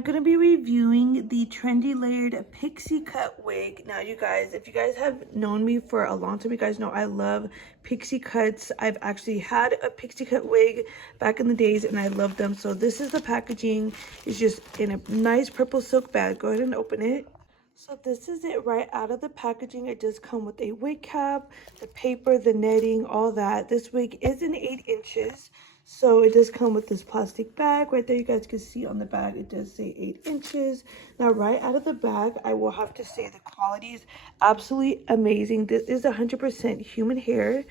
I'm going to be reviewing the Trendy layered pixie cut wig. Now, you guys, if you guys have known me for a long time, you guys know I love pixie cuts. I've actually had a pixie cut wig back in the days and I love them. So this is the packaging. It's just in a nice purple silk bag. Go ahead and open it. So this is it right out of the packaging. It does come with a wig cap, the paper, the netting, all that. This wig is in 8 inches. So it does come with this plastic bag right there. You guys can see on the bag, it does say 8 inches. Now, right out of the bag, I will have to say the quality is absolutely amazing. This is 100% human hair.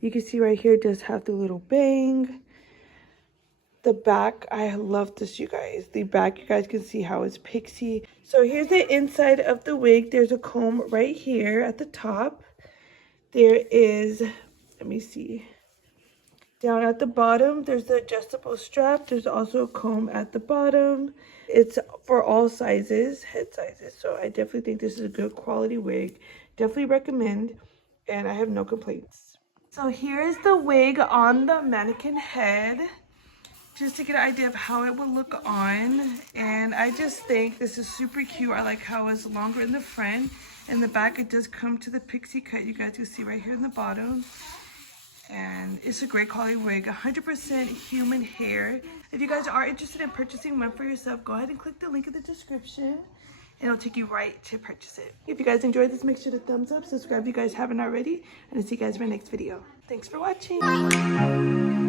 You can see right here, it does have the little bang. The back, I love this, you guys. The back, you guys can see how it's pixie. So here's the inside of the wig. There's a comb right here at the top. There is, let me see. Down at the bottom, there's the adjustable strap. There's also a comb at the bottom. It's for all sizes, head sizes. So I definitely think this is a good quality wig. Definitely recommend, and I have no complaints. So here's the wig on the mannequin head, just to get an idea of how it will look on. And I just think this is super cute. I like how it's longer in the front. In the back, it does come to the pixie cut. You guys can see right here in the bottom. And it's a great quality wig, 100% human hair. If you guys are interested in purchasing one for yourself, go ahead and click the link in the description and it'll take you right to purchase it. If you guys enjoyed this, make sure to thumbs up, subscribe if you guys haven't already, and I'll see you guys in my next video. Thanks for watching.